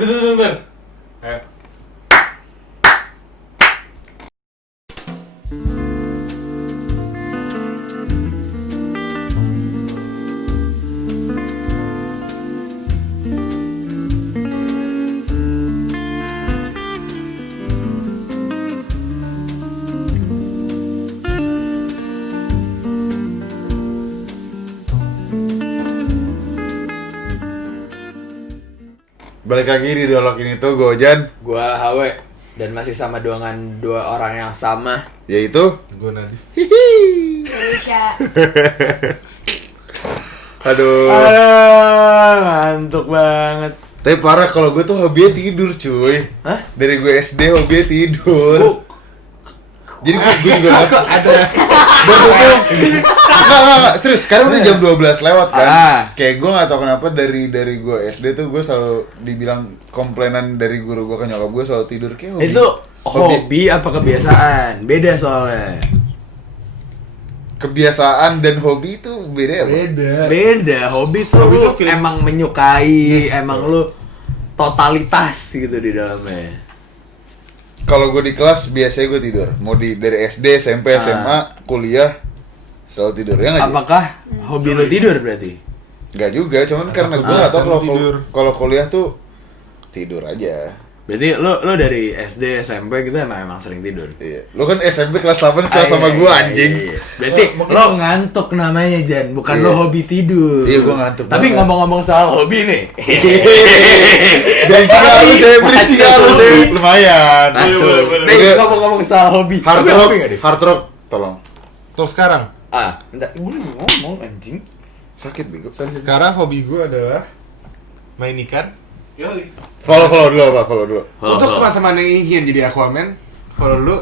Bentar. Ayo. Balik lagi di dialog ini tuh gue Ojan, Gua Hawe dan masih sama dengan dua orang yang sama. yaitu Gue Nadif. Indonesia. aduh. Ngantuk banget. Tapi parah kalau gue tuh hobinya tidur cuy. Hah? Dari gue SD hobinya tidur. Jadi gue juga ada baru enggak, serius, sekarang udah jam 12 lewat kan. Kayak gue gak tau kenapa dari gue SD tuh gue selalu dibilang komplainan dari guru gue ke nyokap gue selalu tidur kayak hobi. Itu hobi apa kebiasaan? Beda soalnya. Kebiasaan dan hobi itu beda ya, Bang? Beda. Hobi tuh Hobi lu tuh feeling- emang menyukai, Yes, emang lu totalitas gitu di dalamnya. Kalau gue di kelas biasanya gue tidur. Mau dari SD, SMP, SMA, kuliah selalu tidur ya nggak? Ji? Apakah hobi lu tidur berarti? Nggak juga, cuman karena gue aku nggak tahu bosan tidur. kalau kuliah tuh tidur aja. Berarti lu dari SD, SMP gitu emang sering tidur. Iya. Lu kan SMP kelas 8 kelas sama gue anjing. Iya. Berarti lo ngantuk namanya Jan, bukan Iya. lo hobi tidur. Iya, gua ngantuk Tapi banget. ngomong-ngomong soal hobi nih. Berisi kalau saya lumayan. Masuk. Boleh. Nih, Oke. ngomong-ngomong soal hobi. Hard Lu rock, hobi nggak, Dif? hard rock, tolong. Tuh sekarang. Bentar, gue ngomong anjing. Sakit bego. Sekarang hobi gue adalah main ikan. Follow dulu. Untuk teman-teman yang ingin jadi Aquaman, follow dulu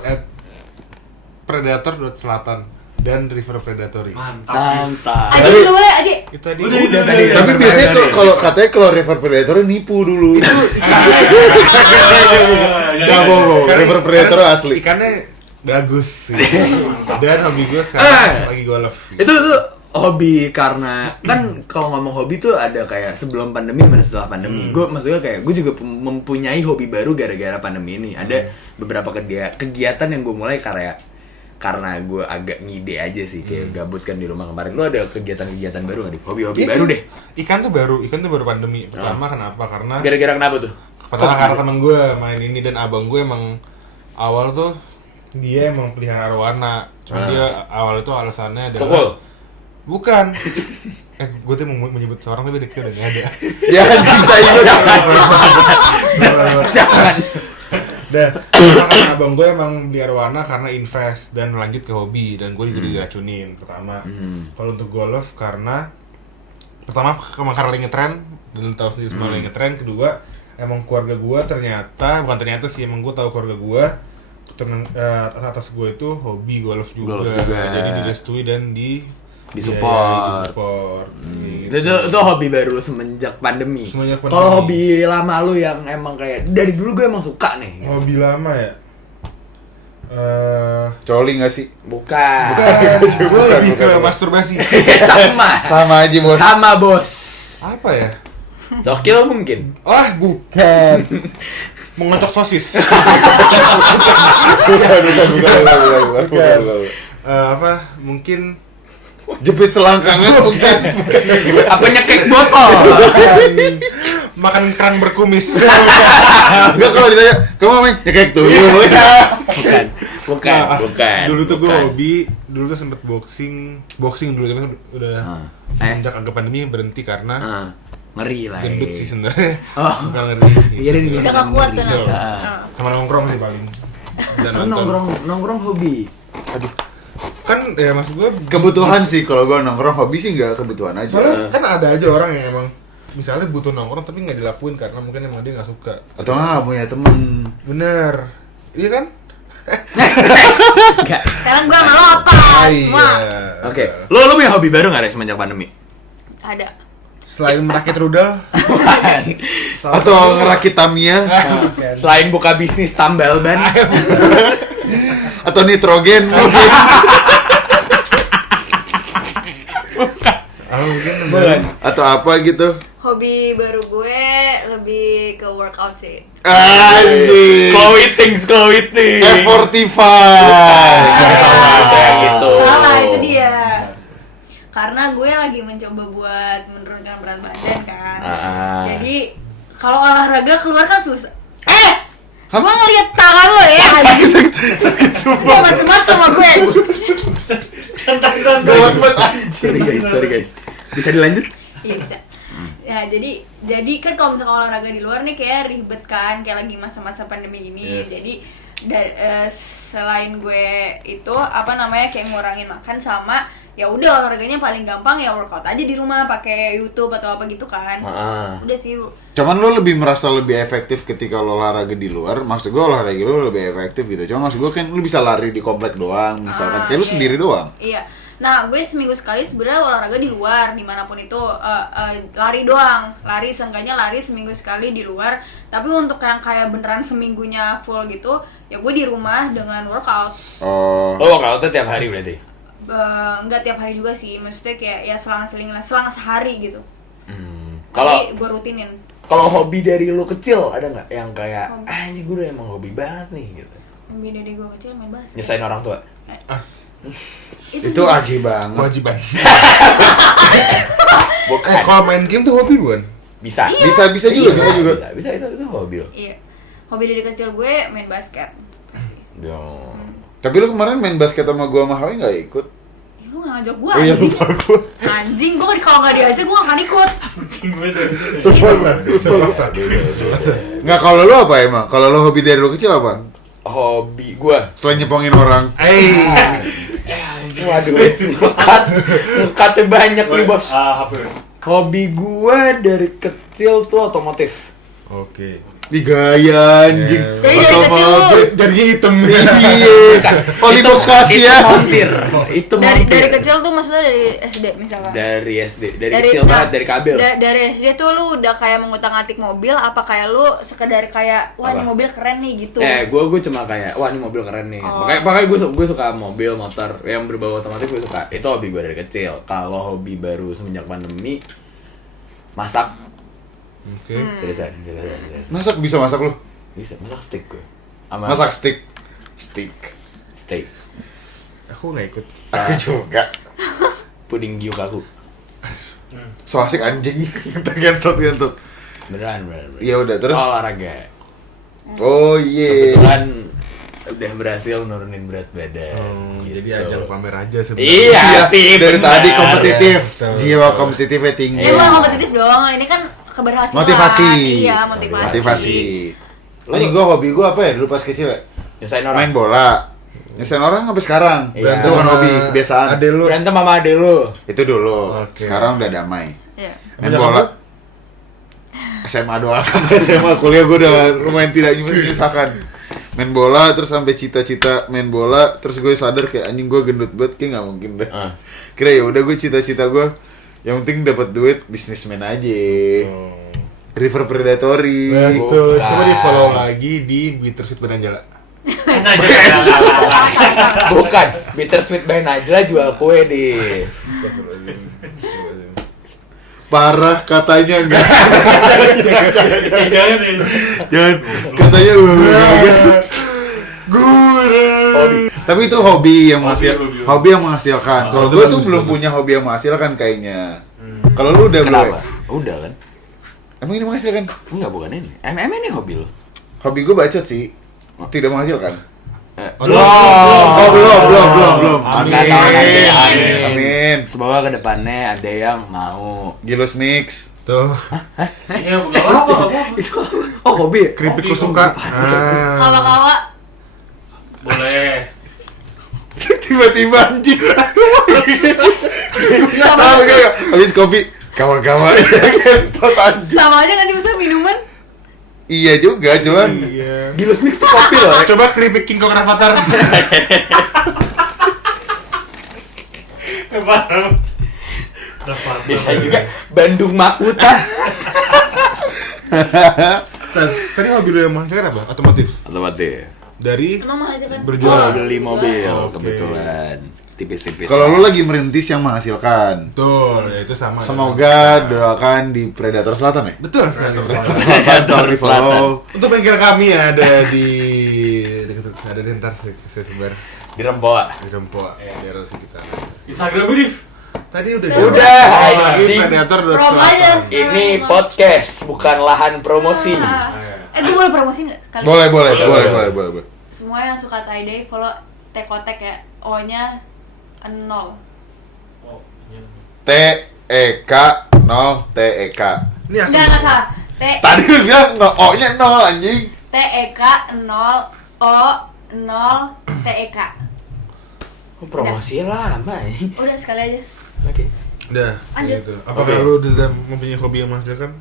@predator.selatan dan River Predatory. Mantap. Aji dulu boleh, Aji. Itu tadi. Udah tadi. Tapi biasanya kalau katanya kalau River Predator nipu dulu. Itu Gak bohong, River Predator asli. Ikannya bagus. Dan hobi gue sekarang lagi golf. Itu hobi karena kan kalau ngomong hobi tuh ada kayak sebelum pandemi dan setelah pandemi. Gue maksudnya kayak gue juga mempunyai hobi baru gara-gara pandemi ini. Ada beberapa kegiatan yang gue mulai karena gue agak ngide aja sih kayak gabut kan di rumah kemarin. Lu ada kegiatan-kegiatan baru nggak, Dif? Hobi-hobi baru deh. Ikan tuh baru pandemi. Pertama kenapa? Karena Gara-gara kenapa tuh? pertama karena temen gue main ini dan abang gue emang awal tuh dia emang pelihara arwana. Cuma dia awal itu alasannya adalah Tukul. bukan. Gue tuh mau menyebut seorang tapi dia udah gak ada. Ya kan kita itu. Jangan. Dan karena abang gue emang pelihara arwana karena invest dan lanjut ke hobi dan gue juga diracunin pertama. Kalau untuk golf karena pertama karena lagi ngetren dan lu tahu sendiri semua lagi ngetren. Kedua emang keluarga gue emang gue tahu keluarga gue atas gue itu hobi golf juga. Jadi direstui dan Disupport. Gitu. Itu hobi baru semenjak pandemi. Semenjak pandemi. Kalau hobi lama lu yang emang kayak dari dulu gue emang suka nih. Hobi lama ya. Coli nggak sih? Bukan. Gue lebih ke masturbasi. Sama aja, Bos. Sama bos. Apa ya? Cokil mungkin. Bukan. Mengocok sosis. Bukan. Apa? Mungkin Jepit selangkangan bukan. Apa nyekek botol? makan kerang berkumis. Enggak, kalau ditanya, kamu main kayak tuh. Bukan. Dulu tuh gue Bukan. hobi, dulu tuh sempet boxing dulu tapi udah sejak agak pandemi berhenti karena Ngeri lah. gendut sih sebenarnya. Oh. Bukan ngeri. Iya, iya. Udah gak kuat kan? Gitu. Sama nongkrong sih paling. Dan Nongkrong hobi. Aduh, kan ya maksud gue kebutuhan sih kalau gua nongkrong, hobi sih nggak kebutuhan aja. soalnya kan ada aja orang yang emang misalnya butuh nongkrong tapi nggak dilakuin karena mungkin emang dia nggak suka. Atau nggak punya temen. Bener, iya kan? Sekarang gua sama lo apa? Semua. Oke. Lu punya hobi baru nggak, Res, semenjak pandemi? Ada. Selain merakit rudal, Atau ngerakit Tamiya. Selain buka bisnis tambal ban. Atau nitrogen mungkin. mungkin Bukan. Atau apa gitu. Hobi baru gue lebih ke workout sih. Asik. Chloe Tings. F45. Kayak gitu. Salah, itu dia. Karena gue lagi mencoba buat menurunkan berat badan kan. Jadi kalau olahraga keluar kan susah. Gue ngeliat tangan lo ya. Sakit semua. Macem-macem sama gue. Sorry guys. Bisa dilanjut? Iya bisa. Ya jadi kan kalau misalkan olahraga di luar nih kayak ribet kan, kayak lagi masa-masa pandemi ini. Yes. Jadi selain gue itu kayak ngurangin makan sama ya udah olahraganya paling gampang ya workout aja di rumah pakai YouTube atau apa gitu kan. Udah sih. Cuman lo lebih merasa lebih efektif ketika lo olahraga di luar. Maksud gue olahraga lo lebih efektif gitu. Cuman maksud gue kan lo bisa lari di komplek doang misalkan. Kayak lo sendiri doang. Iya. Nah, gue seminggu sekali sebenarnya olahraga di luar, dimanapun itu lari doang, seenggaknya lari seminggu sekali di luar. Tapi untuk yang kayak beneran seminggunya full gitu, ya gue di rumah dengan workout. Oh, workoutnya tiap hari berarti? Enggak tiap hari juga sih, maksudnya kayak ya selang sehari gitu. Kalau gue rutinin. Kalau hobi dari lu kecil ada nggak yang kayak anjing gue udah emang hobi banget nih gitu? Hobi dari gue kecil main basket. Nyusahin orang tua? Itu aji banget. Kewajiban. Bukan. Kalau main game tuh hobi bukan? Bisa. Iya. Bisa juga. Bisa itu hobi lo. Iya. Hobi dari kecil gue main basket. Pasti. Yo. Tapi lu kemarin main basket sama gua sama Hawi nggak ikut? Ya, lu nggak ngajak gue Oh iya, anjing. lupa gua. Anjing, gue kalau nggak diajak gue nggak akan ikut. Nggak, kalau lu apa emang? Kalau lu hobi dari lu kecil apa? Hobi gua. Selain nyepongin orang. Waduh, ngekatnya banyak nih bos. Hobi gua dari kecil tuh otomotif. Oke. Di gaya anjing. Jadi dari kecil lu Jadinya hitam. Iya. Oli bekas ya. Itu dari mampir. kecil tuh maksudnya dari SD misalkan. Dari SD, dari kecil banget, dari kabel. Dari SD tuh lu udah kayak mengutak-atik mobil apa kayak lu sekedar kayak wah ini Apa? mobil keren nih gitu. Gue cuma kayak wah ini mobil keren nih. Makanya gue suka mobil, motor yang berbau otomotif gue suka. Itu hobi gue dari kecil. Kalau hobi baru semenjak pandemi masak. Oke. Seriusan. Masak bisa masak lu? Bisa masak steak gue. Masak steak. Steak. Aku nggak ikut. Aku juga. Puding gyukaku. So asik anjing. Gentot. Beneran. Iya udah terus. Olahraga. Oh iya. Kebetulan udah berhasil nurunin berat badan. Gitu. Jadi ajang pamer aja sebenarnya. Iya sih. Dari bener. tadi kompetitif. Betul. Jiwa kompetitifnya tinggi. Ini bukan kompetitif doang, ini kan keberhasilan. Motivasi. Iya, motivasi. Anjing gua hobi gua apa ya dulu pas kecil ya? Nyusahin orang. Main bola. Nyusahin orang sampai sekarang. Iya. Itu kan hobi, kebiasaan. Ade lu. Berantem sama ade lu. Itu dulu. Oke. Sekarang udah damai. Iya. Main Punya bola. kamu? SMA doang. SMA kuliah gua udah lumayan tidak menyusahkan. Main bola terus sampai cita-cita main bola, terus gue sadar kayak anjing gue gendut banget, kayak nggak mungkin dah. Kira ya udah gue cita-cita gue yang penting dapat duit, bisnismen aja. River Predatory. Nah, itu Bukan. coba di follow lagi di Bittersweet Benanjala. Bukan. Bittersweet by Najla jual kue di. Parah katanya enggak. Jangan katanya Tapi itu hobi yang menghasilkan. Kalau gue tuh belum punya hobi yang menghasilkan kayaknya. Kalau lu udah belum? Kenapa? Udah kan? Emang ini menghasilkan? Enggak, bukan ini. Ini hobi lo. Hobi gue bacot sih. Tidak menghasilkan. Belum. Belum. Amin. Semoga kedepannya ada yang mau. Gilus Mix. Tuh. Itu apa? Oh, hobi ya? Keripik ku suka. Kawa-kawa. Boleh. Tiba-tiba anjing. Tahu gak? Habis kopi. Kawan-kawan. Sama aja nggak sih maksudnya minuman? Iya juga, cuman Iya. Gilus Mix tuh kopi loh. Coba keripik King Kong Rafathar. Bisa juga Bandung Makuta. Tadi hobi lu yang menghasilkan apa? Otomotif. Otomotif. Dari Emang menghasilkan? berjual. Beli mobil Oke. kebetulan. tipis-tipis. Kalau lu lagi merintis yang menghasilkan, Betul, ya itu sama. semoga doakan di Predator Selatan ya. Betul sekali. Selatan di follow. Untuk bengkel kami ada di ada di ntar saya sebar Di Rempoa. di Rempoa di daerah sekitar. Instagram ini. Tadi udah. Udah, Lagi anjing. Predator Promo aja. Ini podcast, bukan lahan promosi. Gue boleh promosi nggak sekali? Boleh. Boleh. Semua yang suka tie-dye follow Tekotek ya. O-nya 0. Oh, iya. TEK 0 TEK. Ini asli. Enggak salah. Tadi lu bilang O-nya 0 anjing. TEK 0 O 0 TEK. Oh, promosinya lama ya. Udah sekali aja. Oke. Udah. Lanjut. Gitu. Apakah Oke. lu dalam mempunyai hobi yang menghasilkan?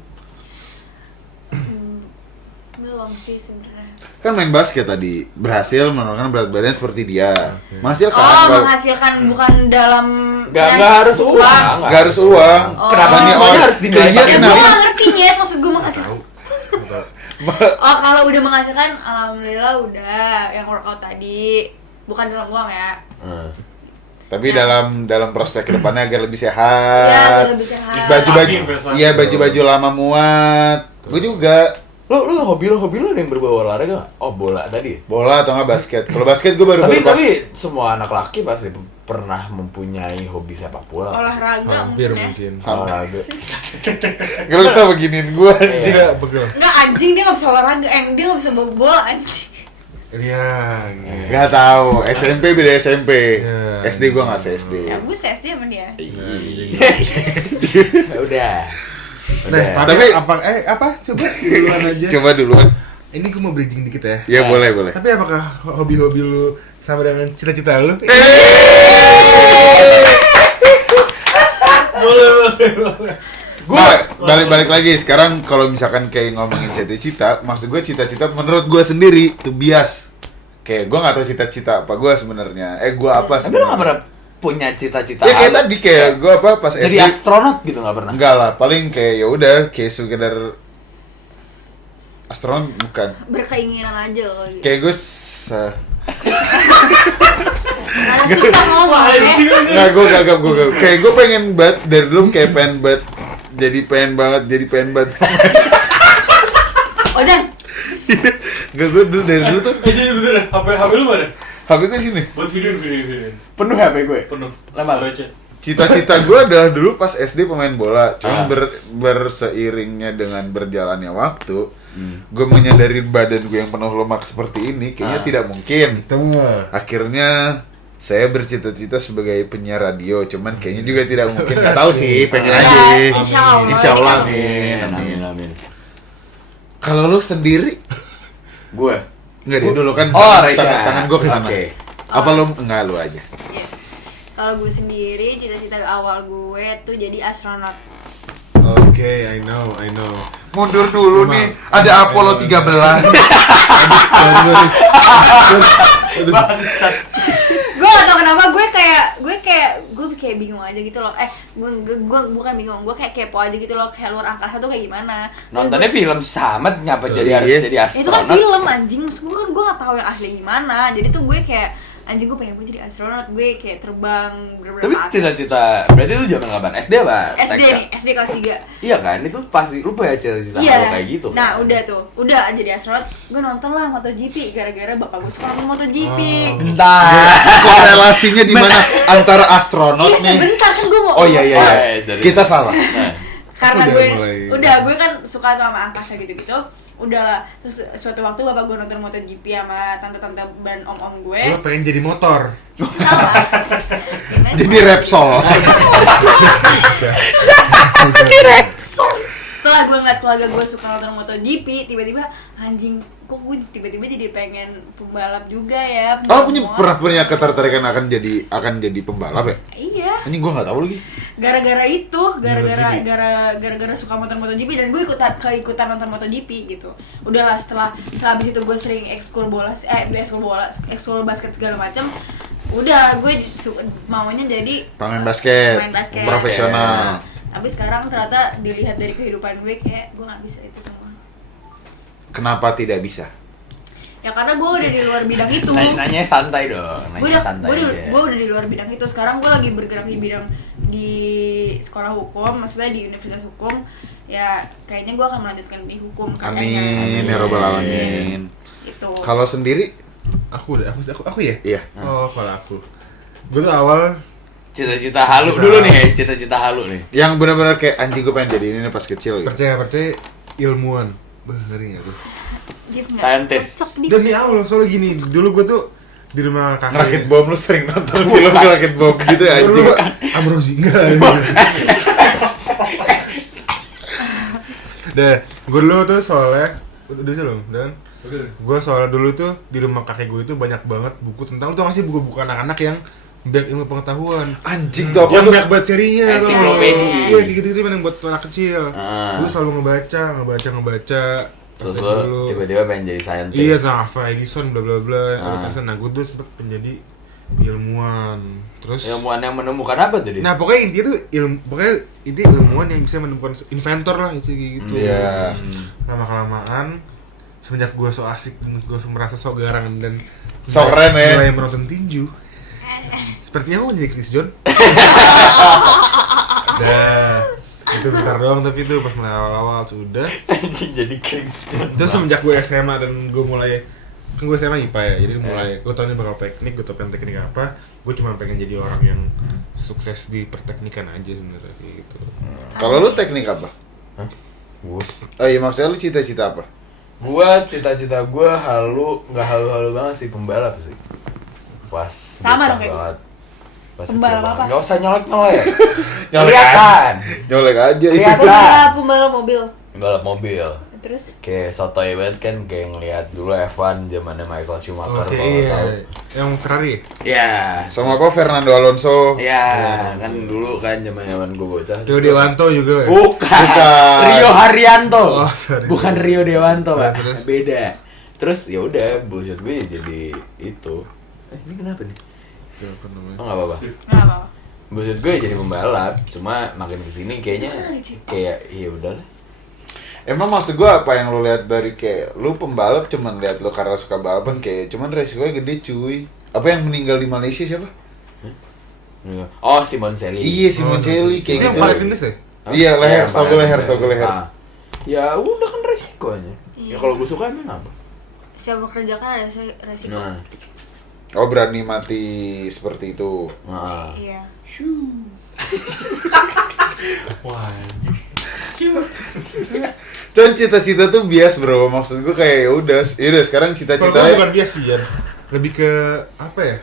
Belum sih sebenarnya. Kan main basket tadi berhasil menurunkan berat badan seperti dia. Menghasilkan. Oh, menghasilkan bukan dalam Gak harus uang. Gak harus uang. Oh. Kenapa Banyak semuanya orang- harus dinilai Iya, Ya pakai gue kenapa? gak ngerti Nyet, maksud gue menghasilkan. Tahu. Oh, kalau udah menghasilkan, alhamdulillah udah. Yang workout tadi bukan dalam uang ya. Tapi dalam prospek kedepannya agar lebih sehat. Iya, biar lebih sehat. Baju-baju, Investasi. iya baju-baju lama muat. Gue juga Lu hobi lu ada yang berbau olahraga nggak? Oh, bola tadi. bola atau nggak basket. Kalau basket gue baru Tapi pas. semua anak laki pasti pernah mempunyai hobi sepak bola. Olahraga Hampir mungkin ya. mungkin. Olahraga. Kalau kita beginiin gue anjing. Iya, betul. Enggak anjing, dia gak bisa olahraga. Dia gak bisa bawa bola anjing. Iya, gitu. Nggak tahu. SMP beda SMP. Iya. SD gue nggak SD. Ya gue SD sama dia. Udah. Nah, Tapi- apa? Coba duluan aja. Coba duluan. Ini gue mau bridging dikit ya. Ya boleh. Tapi apakah hobi-hobi lu sama dengan cita-cita lu? Boleh. Nah, balik lagi sekarang kalau misalkan kayak ngomongin cita-cita, maksud gue cita-cita menurut gue sendiri tuh bias. Kayak gue nggak tahu cita-cita apa gue sebenarnya. Gue apa Tapi lu nggak sebenarnya? pernah punya cita-cita? Ya kayak tadi kayak gue apa pas jadi SD. astronot gitu nggak pernah? Enggak lah, paling kayak ya udah kayak sekedar astronot bukan. Berkeinginan aja kalau gitu. Kayak gue Karena susah ngomong ya. nggak gue kayak gue pengen banget dari dulu kayak pengen banget jadi pengen banget Oh dan nggak gue dulu dari dulu tuh Jadi bener, HP lu mana? HP gue sini. Buat video. Penuh HP gue. Penuh. Lama. Receh. Cita-cita gue adalah dulu pas SD pemain bola, cuman berseiringnya dengan berjalannya waktu, gue menyadari badan gue yang penuh lemak seperti ini kayaknya tidak mungkin. Akhirnya saya bercita-cita sebagai penyiar radio, cuman kayaknya juga tidak mungkin. Gak tahu sih, pengen Ya, aja. insya Allah. Amin. Kalau lu sendiri, Gue. nggak deh dulu kan Oh, Resya. tangan gue kesana. Oke. Apa lu enggak lu aja? Kalau gue sendiri, cita-cita awal gue tuh jadi astronot. Oke, I know. Mundur dulu Memang. nih, ada Apollo 13. Gue gak tau kenapa gue kayak bingung aja gitu loh. Gue bukan bingung, gue kayak kepo aja gitu loh, kayak luar angkasa tuh kayak gimana. Nontonnya film Samad ngapa jadi Iya. harus jadi Itu kan astronot? film anjing, maksud gue gak tahu yang asli gimana. Jadi tuh gue kayak anjing, gue pengen jadi astronot, gue kayak terbang bener-bener Tapi ke atas. cita-cita berarti lu zaman kapan? SD apa? SD TK? nih, SD kelas 3. Iya kan? Itu pasti lu punya cita-cita Iya. hal kayak gitu. Nah, kan? udah jadi astronot. Gue nonton lah MotoGP gara-gara bapak gue suka nonton MotoGP. Bentar. Korelasinya di mana antara astronot Iya, nih? sebentar kan gue mau. Oh iya. sorry. Kita salah. Nah, Karena Udah mulai. gue kan suka tuh sama angkasa gitu-gitu. Udahlah, terus suatu waktu bapak gue nonton MotoGP sama tante-tante dan om-om gue. Lu pengen jadi motor. Salah. Gimana? Jadi Repsol. Setelah gue ngeliat keluarga gue suka nonton MotoGP, tiba-tiba anjing, kok gue tiba-tiba jadi pengen pembalap juga ya. Oh pembalap motor. punya ketertarikan akan jadi pembalap ya? Iya. Anjing gua nggak tahu lagi. Gara-gara itu, gara-gara MotoGP. gara-gara suka nonton MotoGP dan gue ikutan nonton MotoGP gitu. Udahlah, setelah habis itu gue sering ekskul basket segala macam. Udah, gue maunya jadi Pemain basket. pemain basket Profesional. Nah, tapi sekarang ternyata dilihat dari kehidupan gue kayak gue nggak bisa itu semua. Kenapa tidak bisa? Ya karena gue udah di luar bidang itu. Nanya santai dong. Gue Nanya santai aja. udah di luar bidang itu. Sekarang gue lagi bergerak di bidang di sekolah hukum, maksudnya di universitas hukum. Ya kayaknya gue akan melanjutkan di hukum. Amin ya robbal alamin. Itu. Kalau sendiri? Aku ya? Iya. Oh, kalau aku. Gue tuh awal Cita-cita halu dulu nih, cita-cita halu nih. Yang benar-benar kayak anjing gue pengen jadi ini pas kecil gitu. percaya ilmuwan. Ngeri gak tuh? Saintis. Demi Allah, soalnya gini, dulu gue tuh di rumah kakek. Ngerakit bom, lu sering nonton film ngerakit bom gitu ya anjing. Amrozi enggak. Gue dulu tuh soalnya udah sih belum dan gue soalnya dulu tuh di rumah kakek gue itu banyak banget buku tentang tuh masih buku-buku anak-anak yang banyak ilmu pengetahuan. Anjing tuh apa Yang tuh? banyak banget serinya. Ensiklopedia. Iya kayak gitu-gitu yang buat anak kecil. Gue selalu ngebaca. Terus Sampai lo dulu. tiba-tiba pengen jadi saintis. Iya, sama Alpha Edison bla bla bla. Nah, gue tuh sempet menjadi ilmuwan. Terus Ilmuwan yang menemukan apa tuh dia? nah, pokoknya inti ilmuwan yang bisa menemukan inventor lah itu gitu. Iya. Lama-kelamaan semenjak gue so asik, gue merasa so garang dan So keren, ya. mulai menonton tinju. Sepertinya aku menjadi Chris John. Itu bentar doang tapi itu pas mulai awal-awal sudah. Anjing jadi Kristen. Terus semenjak gue SMA dan gue mulai kan gue SMA IPA ya, jadi mulai gue tau ini bakal teknik, gue tau pengen teknik apa, gue cuma pengen jadi orang yang sukses di perteknikan aja sebenarnya kayak gitu. Kalau lu teknik apa? Hah? Gua Oh iya, maksudnya lu cita-cita apa? cita-cita gua nggak halu-halu banget sih, pembalap sih. Pas Sama bocah dong kayak banget. Pas Pembalap kecil apa? banget. Nggak usah nyolek. Nyolek Kelihatan. Nyolek aja itu. Lihat. Usaha pembalap mobil. Balap mobil. Terus Kayak sotoy banget kan, kayak ngelihat dulu F1 zamannya Michael Schumacher. Oke, kalau iya. tahu. Yang Ferrari. Iya. Sama apa Fernando Alonso? Iya, kan dulu kan zaman gue bocah. Rio Dewanto juga ya? Bukan. Bukan. Rio Haryanto. Oh, sorry. Bukan Rio Dewanto, Pak. Terus. Beda. Terus ya udah, bullshit gue jadi itu. Ini kenapa nih? Itu apa namanya? Oh, enggak apa-apa. kenapa? Bullshit gue jadi pembalap, cuma makin kesini kayaknya kayak ya udahlah. Emang maksud gua apa yang lu lihat dari kayak lu pembalap cuman lihat lu karena suka balapan kayak cuman resikonya gede cuy. Apa yang meninggal di Malaysia siapa? Oh, Simon Selly. Iya Simon Celli kayak Itu yang gitu. paling gendis ya? Iya, leher, yang setahu gue paling leher, gede. setahu gue leher. Ah. Ya udah kan resikonya. Ya Iya. kalau gue suka emang apa? Siap bekerja kan ada resiko. Nah, Oh berani mati seperti itu. nah. Iya. Wah. Cuman cita-cita tuh bias bro, maksud gue kayak yaudah sekarang Kalau gue cita-citanya bukan biasa sih, Jan. Lebih ke apa ya?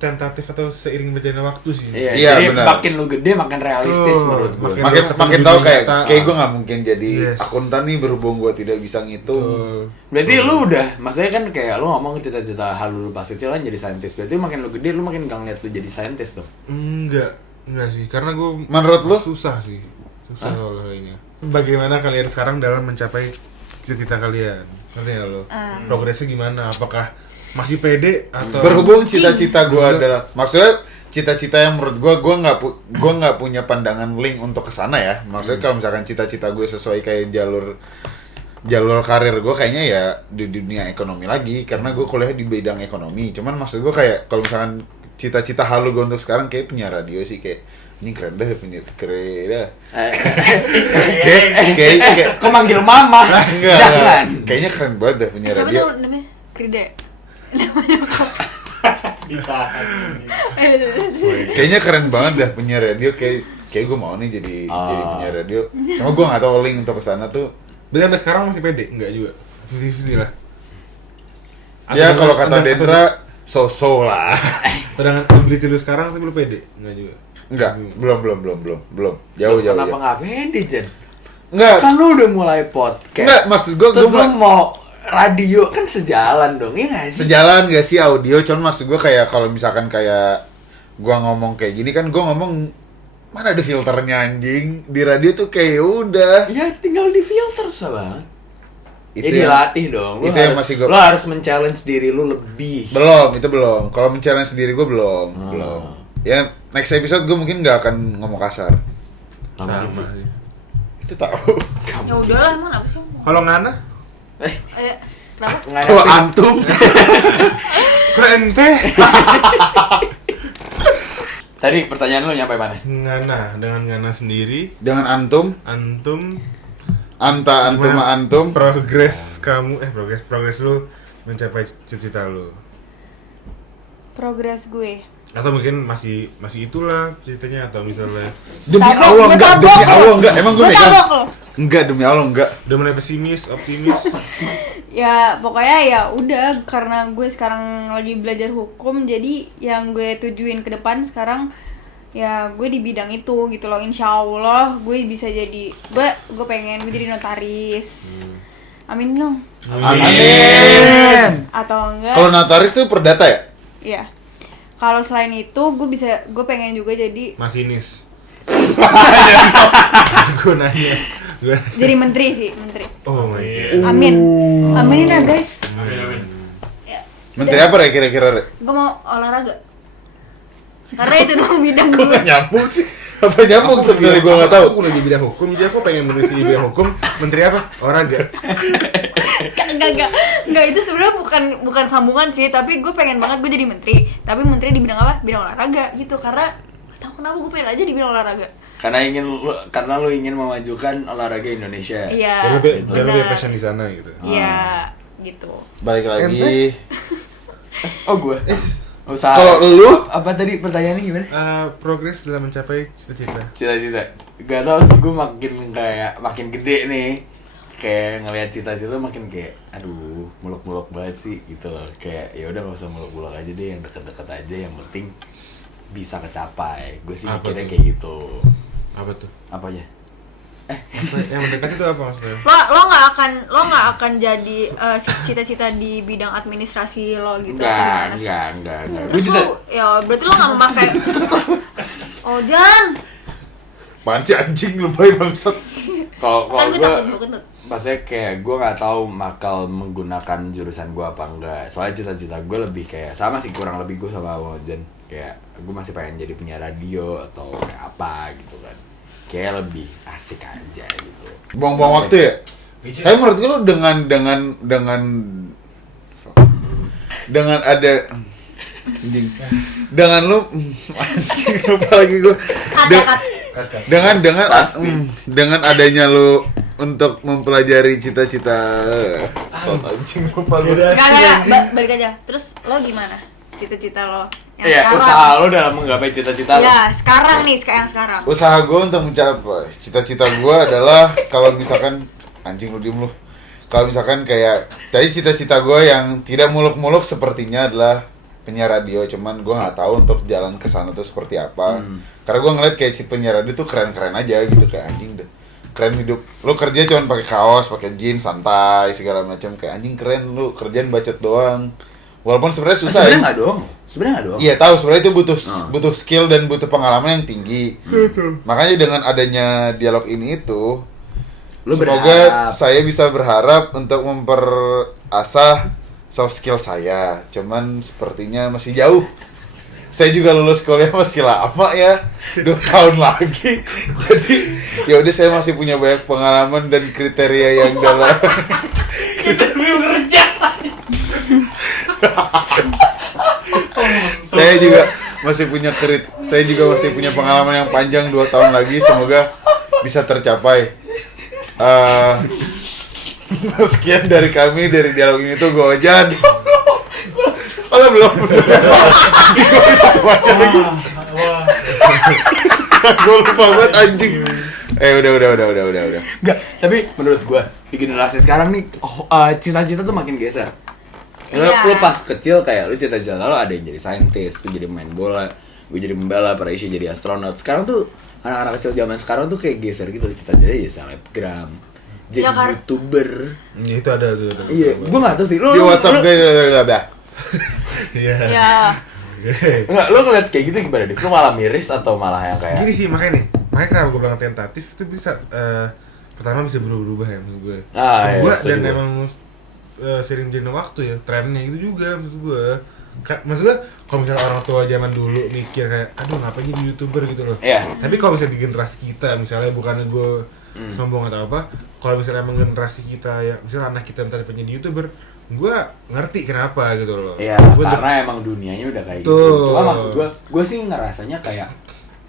Tentatif atau seiring berjalannya waktu sih. Iya, Iya, jadi benar. makin lu gede makin realistis Tuh, menurut gue. makin tahu kayak gue nggak mungkin jadi Yes. akuntan nih berhubung gue tidak bisa ngitung. Betul. Berarti lu udah, maksudnya kan kayak lu ngomong cita-cita halu lu pas kecil kan jadi saintis. Berarti makin lu gede lu makin gak ngeliat lu jadi saintis dong. Enggak sih, karena gue Menurut lu? susah sih. Susah kalau kayaknya. Bagaimana kalian sekarang dalam mencapai cita-cita kalian? Ngerti nggak lo? Progresnya gimana? Apakah masih pede atau Berhubung cita-cita gue adalah, maksudnya cita-cita yang menurut gue nggak punya pandangan link untuk kesana ya. Maksudnya kalau misalkan cita-cita gue sesuai kayak jalur karir gue kayaknya ya di dunia ekonomi lagi karena gue kuliah di bidang ekonomi. Cuman maksud gue kayak kalau misalkan cita-cita halu gue untuk sekarang kayak punya radio sih, kayak ini keren dah punya keren dah. Kayak Kok manggil mama? enggak, Jangan. kayaknya keren banget dah punya Siapa radio. tuh namanya? Krida. Ditahan. Kayaknya keren banget dah punya radio, kayak gue mau nih jadi punya radio. Cuma gue nggak tahu link untuk kesana tuh. Berarti sampai sekarang masih pede? Enggak juga. 50-50 lah. Ya kalau kata Dendra so-so lah. Sedangkan ability lu sekarang tapi lu pede? Enggak juga. Enggak, belum. Jauh. Kenapa nggak pede, Jen? Enggak, Kan lu udah mulai podcast. enggak maksud gue Terus lu mau radio kan sejalan dong, iya nggak sih? sejalan gak sih audio, cuman maksud gue kayak kalau misalkan kayak gue ngomong kayak gini kan gue ngomong mana ada filternya anjing di radio tuh kayak udah Ya tinggal di filter sama. itu Ya yang- dilatih dong. itu yang masih gua- Lu harus men-challenge diri lu lebih. belum kalau mencari sendiri gue belum Ah. ya next episode gue mungkin nggak akan ngomong kasar Sama gitu. sih. itu tahu Ya udahlah, emang apa sih? Kalau Ngana? Eh, Kenapa? Kalau antum Kok ente? Tadi pertanyaan lu nyampe mana? Ngana, dengan Ngana sendiri, dengan antum, antum antum gimana sama antum. progres kamu progres lu mencapai cita-cita lu. Progres gue. Atau mungkin masih itulah ceritanya, atau misalnya Demi Tabok, Allah gue enggak, tabok demi lo. Allah enggak. Emang gue Gue megang. tabok lo. Enggak, demi Allah enggak. udah mulai pesimis, optimis. Ya pokoknya ya udah, karena gue sekarang lagi belajar hukum, jadi yang gue tujuin ke depan sekarang ya gue di bidang itu gitu loh. Insya Allah gue bisa jadi, gue pengen gue jadi notaris. Amin dong. Amin. Atau enggak? Kalau notaris tuh perdata ya? Iya. Kalau selain itu gue pengen juga jadi Masinis. Gue nanya. jadi menteri sih, menteri. Oh my god. Amin. Amin ya guys. Amin. Menteri apa ya kira-kira? Re? Gue mau olahraga. Karena itu dong bidang gue. Nyambung sih. Apa nyambung sebenarnya gue nggak tahu. Aku udah di bidang hukum, jadi aku pengen menulis di bidang hukum. Menteri apa? Olahraga. Enggak, itu sebenarnya bukan sambungan sih, tapi gue pengen banget gue jadi menteri. Tapi menteri di bidang apa? Bidang olahraga gitu. Karena tahu kenapa gue pengen aja di bidang olahraga. Karena lu ingin memajukan olahraga Indonesia. Iya. Dan benar. lebih passion di sana gitu. Iya, gitu. Balik lagi. Oh gue. Usaha. Kalau lu? Apa tadi pertanyaannya gimana? Progres dalam mencapai cita-cita. Cita-cita. Gak tau sih, gue makin gede nih. Kayak ngelihat cita-cita makin kayak aduh, muluk-muluk banget sih gitu loh. Kayak ya udah enggak usah muluk-muluk aja deh, yang deket-deket aja, yang penting bisa kecapai. Gue sih Apa mikirnya tuh? kayak gitu. Apa tuh? Apanya? Yang mendekat itu apa maksudnya? Lo nggak akan jadi cita-cita di bidang administrasi lo gitu atau gimana? Enggak. Terus lo, ya berarti lo nggak memakai. Oh jangan. Apaan sih anjing lebay bangsat. Kalau Kan gue gue takut gue kentut. maksudnya kayak gue nggak tahu bakal menggunakan jurusan gue apa enggak. Soalnya cita-cita gue lebih kayak sama sih, kurang lebih gue sama Wajan. Kayak gue masih pengen jadi penyiar radio atau kayak apa gitu kan. Kayak lebih asik aja gitu. Buang-buang waktu ya? Tapi menurut gue lu dengan ada anjing. Dengan lu anjing lupa lagi gue. Dengan adanya lu untuk mempelajari cita-cita anjing lupa gue. Enggak, balik aja. Terus lo gimana? Cita-cita lo yang Iya, sekarang? usaha lo dalam menggapai cita-cita lo. Ya, sekarang nih, yang sekarang. Usaha gue untuk mencapai cita-cita gue adalah kalau misalkan anjing lu diem lu. Kalau misalkan kayak tadi cita-cita gue yang tidak muluk-muluk sepertinya adalah penyiar radio, cuman gue nggak tahu untuk jalan ke sana tuh seperti apa. Karena gue ngeliat kayak penyiar radio tuh keren-keren aja gitu, kayak anjing deh. Keren hidup. Lu kerja cuman pakai kaos, pakai jeans, santai segala macam, kayak anjing keren lu, kerjaan bacot doang. Walaupun sebenarnya susah. Sebenarnya nggak doang. Iya tahu, sebenarnya itu butuh skill dan butuh pengalaman yang tinggi. Makanya dengan adanya dialog ini itu, semoga saya bisa berharap untuk memperasah soft skill saya. Cuman sepertinya masih jauh. Saya juga lulus kuliah masih lama ya, 2 tahun lagi. Jadi ya udah, saya masih punya banyak pengalaman dan kriteria yang dalam. Kita belum kerja. Saya juga masih punya pengalaman yang panjang 2 tahun lagi, semoga bisa tercapai. Sekian dari kami dari dialog ini tuh Gojan. Oh belum. Gue lupa banget anjing. Udah. Enggak, tapi menurut gua di generasi sekarang nih cita-cita tuh makin geser. Lu pas kecil kayak lu cita-cita lu ada yang jadi saintis, lu jadi main bola, gue jadi pembalap, Raisya jadi astronot. Sekarang tuh anak-anak kecil zaman sekarang tuh kayak geser gitu, cita-citanya jadi selebgram, jadi Ya, YouTuber. Ya, itu ada tuh. Iya, gua nggak tahu sih. Lu Di WhatsApp gue Iya. Ya, Enggak, lu ngeliat kayak gitu gimana, Div? Lu malah miris atau malah yang kayak Gini sih makanya kenapa gue bilang tentatif itu bisa pertama bisa berubah ya maksud gue. Iya, Gue setuju dan gua. emang sering jalan waktu ya, trennya itu juga maksud gue. Maksud gue kalau misalnya orang tua zaman dulu mikir kayak aduh ngapain jadi YouTuber gitu loh. Iya. Tapi kalau misalnya di generasi kita misalnya bukannya gue sombong atau apa. Kalau misalnya emang generasi kita ya, misalnya anak kita ntar pengen jadi YouTuber, gue ngerti kenapa gitu loh. Iya, karena emang dunianya udah kayak gitu. Cuma maksud gue sih ngerasanya kayak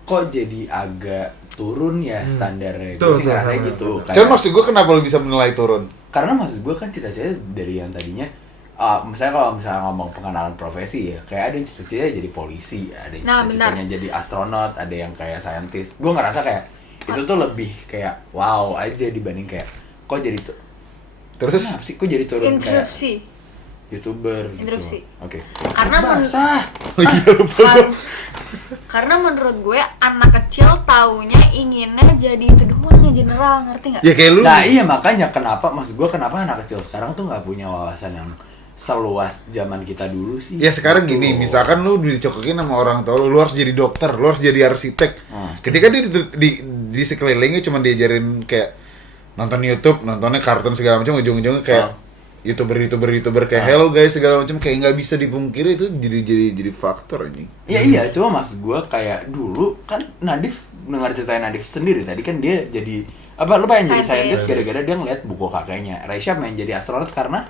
kok jadi agak turun ya standarnya. Gue sih ngerasanya gitu. Cuma maksud gue kenapa lu bisa menilai turun? Karena maksud gue kan cita-cita dari yang tadinya misalnya kalau misalnya ngomong pengenalan profesi ya, kayak ada yang cita-cita jadi polisi, ada yang cita-citanya jadi astronot, ada yang kayak saintis. Gue ngerasa kayak itu tuh lebih kayak wow aja dibanding kayak kok jadi tuh terus kenapa sih kok jadi turun Interupsi. kayak YouTuber Interupsi. gitu. Oke. Karena karena menurut gue anak kecil taunya inginnya jadi itu doang yang general, ngerti nggak? ya kayak lu. Nah iya makanya kenapa maksud gue kenapa anak kecil sekarang tuh nggak punya wawasan yang seluas zaman kita dulu sih. Ya sekarang gini, misalkan lu dicokokin sama orang tua lu harus jadi dokter, lu harus jadi arsitek. Ketika dia di sekelilingnya cuma diajarin kayak nonton YouTube, nontonnya kartun segala macam, ujung-ujungnya kayak YouTuber kayak hello guys segala macam, kayak nggak bisa dipungkiri itu jadi faktor ini. Iya, cuma maksud gue kayak dulu kan Nadif dengar ceritain Nadif sendiri tadi kan dia jadi apa lu pengen jadi saintis gara-gara dia ngeliat buku kakeknya. Raisya pengen jadi astronot karena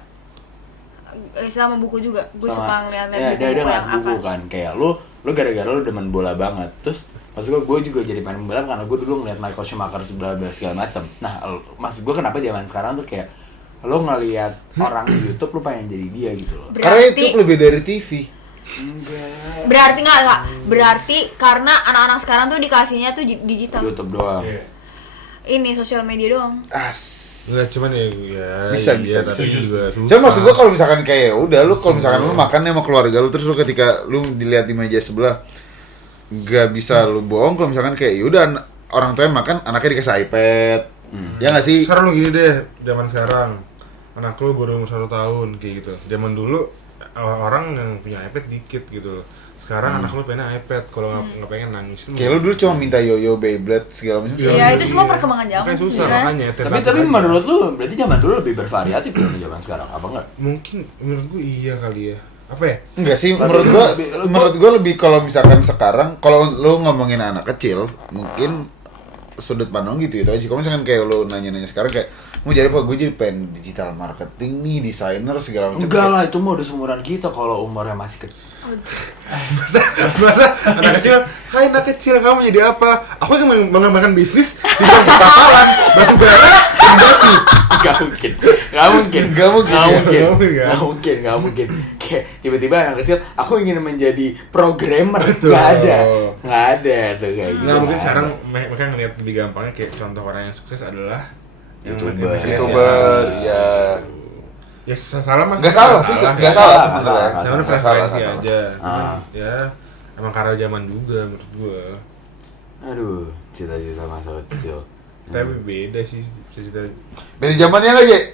sama buku juga, gue suka ngeliat ya, buku dia yang buku apa. kan kayak lu gara-gara lu demen bola banget. Terus maksud gue juga jadi pemain bola karena gue dulu ngeliat Michael Schumacher segala macam. Nah, maksud gue kenapa zaman sekarang tuh kayak lu ngeliat orang di YouTube lu pengen jadi dia gitu loh. Karena YouTube lebih dari TV. Enggak. Berarti nggak? Berarti karena anak-anak sekarang tuh dikasihnya tuh digital. YouTube doang. Ini sosial media doang. Enggak, cuman ya bisa tapi juga susah. Cuma maksud gua kalau misalkan kayak udah lu kalau misalkan lu makan sama keluarga lu terus lu ketika lu dilihat di meja sebelah nggak bisa lu bohong kalau misalkan kayak yaudah orang tuanya makan anaknya dikasih iPad. Ya nggak sih? Sekarang lu gini deh, zaman sekarang anak lu baru umur 1 tahun kayak gitu. Zaman dulu orang yang punya iPad dikit gitu. Sekarang anak lu pengen iPad, kalau nggak pengen nangis lu. Kayak lu dulu cuma minta yoyo, Beyblade segala macam. Iya, itu semua perkembangan zaman Makanya susah sebenarnya. makanya. Tapi menurut lu berarti zaman dulu lebih bervariatif dari zaman sekarang apa enggak? Mungkin menurut gue iya kali ya. Apa ya? Enggak sih, menurut gua lebih kalau misalkan sekarang kalau lu ngomongin anak kecil, mungkin sudut pandang gitu itu aja. Kalau misalkan kayak lu nanya-nanya sekarang kayak mau jadi apa? Gue jadi pengen digital marketing nih, desainer segala macam. Enggak lah, itu mah udah seumuran kita kalau umurnya masih kecil. Masa anak kecil, hai anak kecil, kamu jadi apa? Aku yang mengembangkan bisnis di kapal-kapalan, batu bara, dan batu. Gak mungkin. Kayak tiba-tiba anak kecil, aku ingin menjadi programmer. Gak ada tuh kayak gitu. Nah mungkin sekarang mereka ngeliat lebih gampangnya kayak contoh orang yang sukses adalah YouTuber, ya. Ya salah mas. Nggak salah sih, nggak salah sebenarnya. Namanya preferensi aja. Ah. Ya emang karena zaman juga menurut gua. Aduh, cita-cita masa kecil. Tapi beda sih cita-cita. Beda zamannya lagi.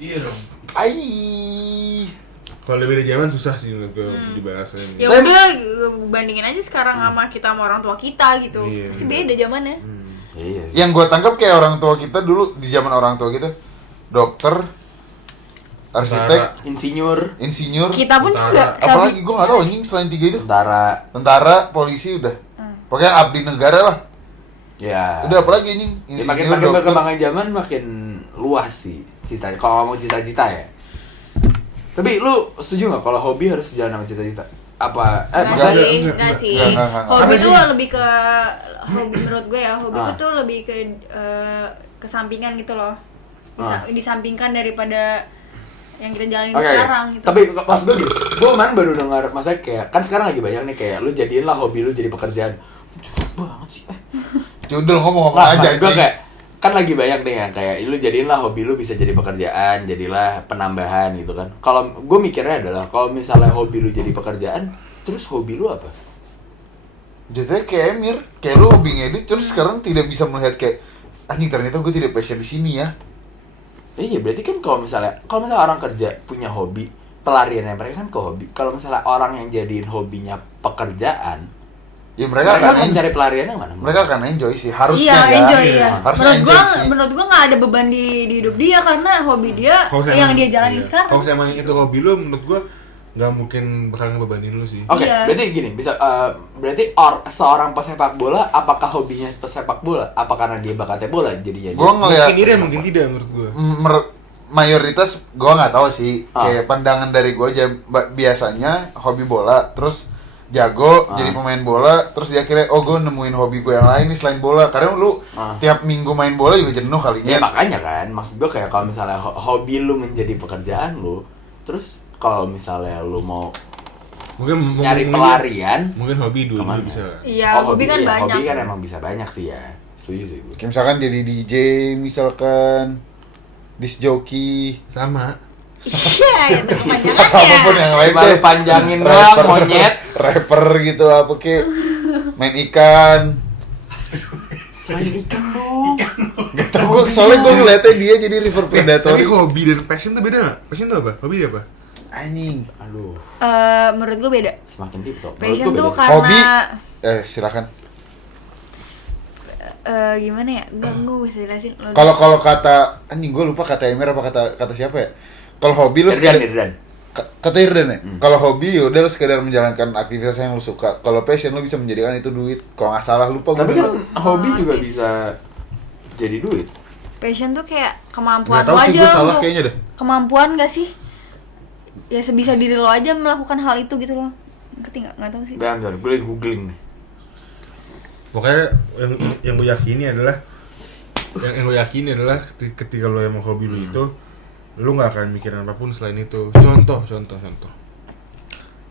Iya dong. Ai. Kalau beda zaman susah sih menurut gua dibahasnya. Ya udah bandingin aja sekarang sama kita sama orang tua kita gitu. Iya, Pasti beda zamannya. Iya sih. Yang gue tangkap kayak orang tua kita dulu di zaman orang tua kita dokter, arsitek, insinyur. Kita pun juga. Apalagi gue nggak tahu anjing selain 3 itu. Tentara, Polisi udah. Pokoknya abdi negara lah. ya. Udah apalagi anjing? Ya, makin berkembangnya zaman makin luas sih cita. Kalau ngomong cita-cita ya. Tapi lu setuju nggak kalau hobi harus sejalan sama cita-cita? Apa? Nggak sih. Nggak. Hobi itu lebih ke hobi menurut gue ya. Hobi itu tuh lebih ke kesampingan gitu loh. Disampingkan daripada yang kita jalanin sekarang gitu. Tapi pas gue kemarin baru dengar maksudnya kayak kan sekarang lagi banyak nih kayak lu jadiin lah hobi lu jadi pekerjaan. Jujur banget sih. Judul ngomong Nah, aja. gue kayak kan lagi banyak nih yang kayak lu jadiin lah hobi lu bisa jadi pekerjaan, jadilah penambahan gitu kan. Kalau gue mikirnya adalah kalau misalnya hobi lu jadi pekerjaan, terus hobi lu apa? Jadinya kayak Emir, kayak lu hobi ngedit terus sekarang tidak bisa melihat kayak anjing ternyata gue tidak passion di sini ya. Iya, berarti kan kalau misalnya orang kerja punya hobi, pelariannya mereka kan ke hobi. Kalau misalnya orang yang jadiin hobinya pekerjaan, ya mereka akan mencari pelariannya mana? Mereka akan enjoy sih, harusnya iya, enjoy ya. Harusnya menurut gua nggak ada beban di hidup dia karena hobi dia yang dia jalanin sekarang. Kalau emang itu hobi lu, menurut gua nggak mungkin bakal ngebebanin lu sih. Oke, Iya. berarti gini, berarti seorang pesepak bola, apakah hobinya pesepak bola? Apa karena dia bakatnya bola jadinya? Gua ngeliat Mungkin iya, mungkin tidak menurut gue. Mayoritas gua nggak tahu sih, kayak pandangan dari gua aja biasanya hobi bola terus jago jadi pemain bola terus dia kira gue nemuin hobi gue yang lain nih selain bola karena lu tiap minggu main bola juga jenuh kalinya. Ya makanya kan, maksud gue kayak kalau misalnya hobi lu menjadi pekerjaan lu, terus kalau misalnya lu mau Mungkin nyari pelarian, mungkin hobi dulu kemana? bisa. Iya, hobi kan iya, banyak. Hobi kan emang bisa banyak sih ya. Setuju sih gue. Kayak misalkan jadi DJ, misalkan disc jockey, Sama. Iya, itu apapun kepanjangannya. yang lain Baru deh. panjangin doang, monyet. Rapper gitu apa kek, main ikan. Selain ikan dong. Gak tau gue, soalnya gue ngeliatnya dia jadi river predator. Tapi hobi dan passion tuh beda nggak? Passion tuh apa? Hobi apa? Anjing. Aduh, Menurut gue beda. semakin deep tuh. Passion tuh Hobi. karena Silakan. gimana ya? Gue bisa jelasin. Lo Kalau kata anjing gue lupa kata Emir apa kata siapa ya. Kalau hobi lu Irdan. kata Irdan ya. Kalau hobi ya udah lu sekedar menjalankan aktivitas yang lu suka. Kalau passion lu bisa menjadikan itu duit. Kalau nggak salah lupa Tapi gue. kan hobi juga bisa jadi duit. passion tuh kayak kemampuan Nggak lo tahu sih aja gue salah untuk kayaknya deh. kemampuan gak sih? Ya sebisa diri lo aja melakukan hal itu gitu loh. Ngerti nggak? Nggak tahu sih. Bentar, gue lagi googling nih. Pokoknya yang gue yakini adalah ketika lo emang hobi lo itu lo nggak akan mikirin apapun selain itu. Contoh.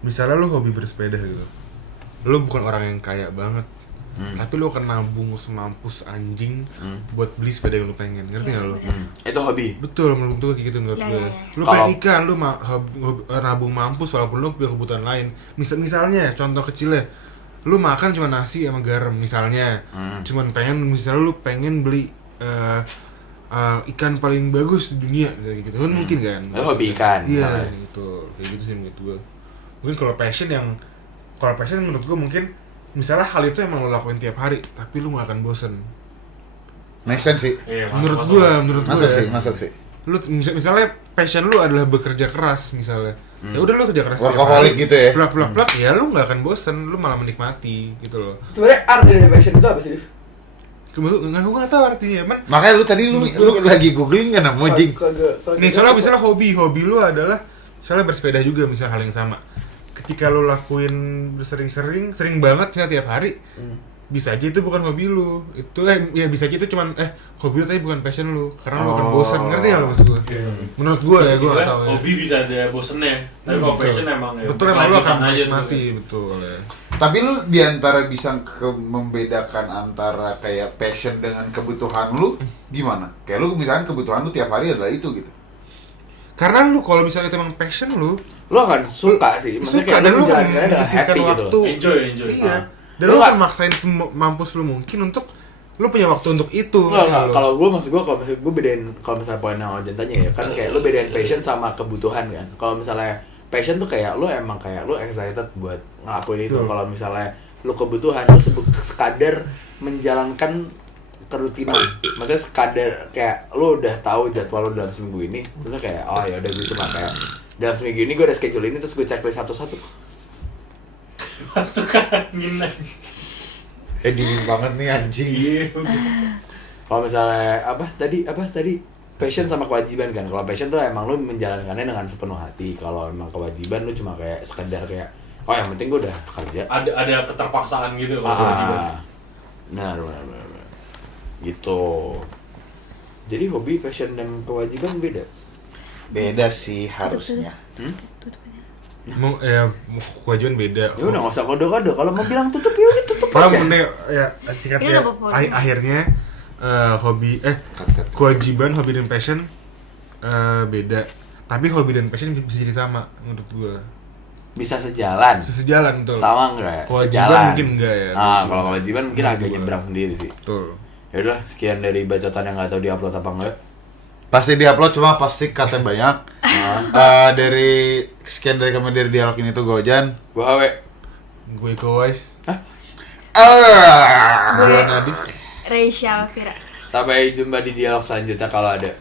Misalnya lo hobi bersepeda gitu. Lo bukan orang yang kaya banget. Tapi lo akan nabung semampus anjing buat beli sepeda yang lo pengen. Ngerti nggak lo? Itu hobi. Betul, menurut gue kayak gitu menurut Ya, gue. ya, ya. Lu pengen ikan, lu nabung mampus walaupun lu punya kebutuhan lain. Misalnya, contoh kecilnya, lu makan cuma nasi sama garam misalnya. Cuman misalnya lu pengen beli ikan paling bagus di dunia kayak gitu. Kan mungkin kan? Itu hobi ikan. Iya, misalnya. gitu. Kayak gitu sih menurut gue. Mungkin kalau passion menurut gue mungkin misalnya hal itu emang lo lakuin tiap hari, tapi lu gak akan bosen. Make sense sih. Iya, Menurut gue Masuk sih. Lu misalnya passion lu adalah bekerja keras misalnya. Ya udah lu kerja keras tiap Workaholic hari, gitu ya. plak ya lu nggak akan bosen, lu malah menikmati gitu loh. Sebenarnya arti dari passion itu apa sih, Div? Gue nggak tahu artinya, man. Makanya lu tadi lu lagi googling kan nemu jing. Nih misalnya hobi lu adalah misalnya bersepeda juga misalnya hal yang sama. Ketika lu lakuin sering banget misalnya tiap hari, bisa aja itu bukan hobi lu. Itu ya bisa aja itu cuman hobi lu tapi bukan passion lu. Karena lu akan bosen, ngerti nggak lu maksud gue? Menurut gue ya, gue nggak tahu ya. Hobi bisa ada bosennya, tapi kalau passion emang ya Betul, emang lu akan lanjutan aja menikmati, terus. betul ya. Tapi lu diantara bisa membedakan antara kayak passion dengan kebutuhan lu gimana? Kayak lu misalkan kebutuhan lu tiap hari adalah itu gitu. Karena lu kalau misalnya itu emang passion lu, Lo akan suka sih, maksudnya suka kayak dan lo lu akan menjalankannya dengan menyisihkan happy gitu waktu. loh. Enjoy. Iya. Ah. Dan Lu lu nggak- akan maksain mampus lu mungkin untuk lu punya waktu untuk itu. Enggak, gitu. kalau gue maksud gue kalau misalnya gue bedain kalau misalnya poin yang Ojan tanya ya kan kayak lu bedain passion sama kebutuhan kan. Kalau misalnya passion tuh kayak lu emang kayak lu excited buat ngelakuin itu. Betul. Kalau misalnya lu kebutuhan lu sekadar menjalankan kerutinan. Maksudnya sekadar kayak lu udah tahu jadwal lu dalam seminggu ini. Terus kayak oh ya udah gue cuma kayak dalam seminggu ini gue udah schedule ini terus gue checklist satu-satu. Masuk angin aja. Dingin banget nih anjing. Iya. Kalau misalnya apa tadi passion sama kewajiban kan. Kalau passion tuh emang lu menjalankannya dengan sepenuh hati. Kalau emang kewajiban lu cuma kayak sekedar kayak oh yang penting gue udah kerja. Ada keterpaksaan gitu kalau kewajiban. Benar. Gitu. Jadi hobi, passion dan kewajiban beda. Beda sih harusnya. Kewajiban beda. Ya udah nggak usah kode-kode. Kalau mau bilang tutup ya udah tutup Kalau aja. mending ya Ini singkatnya udah apa-apa. akhirnya hobi kewajiban, hobi dan passion beda. Tapi hobi dan passion bisa jadi sama menurut gua. Bisa sejalan. Sejalan tuh. Sama enggak? Kewajiban Sejalan. mungkin enggak ya. Kalau kewajiban mungkin agak nyebrang sendiri sih. Betul. Ya udah, sekian dari bacotan yang nggak tahu diupload apa enggak. Pasti diupload cuma pasti katanya banyak. Dari sekian dari kami dari dialog ini tuh Gojan. Gua Hawe. Gue Kowais. Ah. Gue Nadif. Reisha Alvira. Sampai jumpa di dialog selanjutnya kalau ada.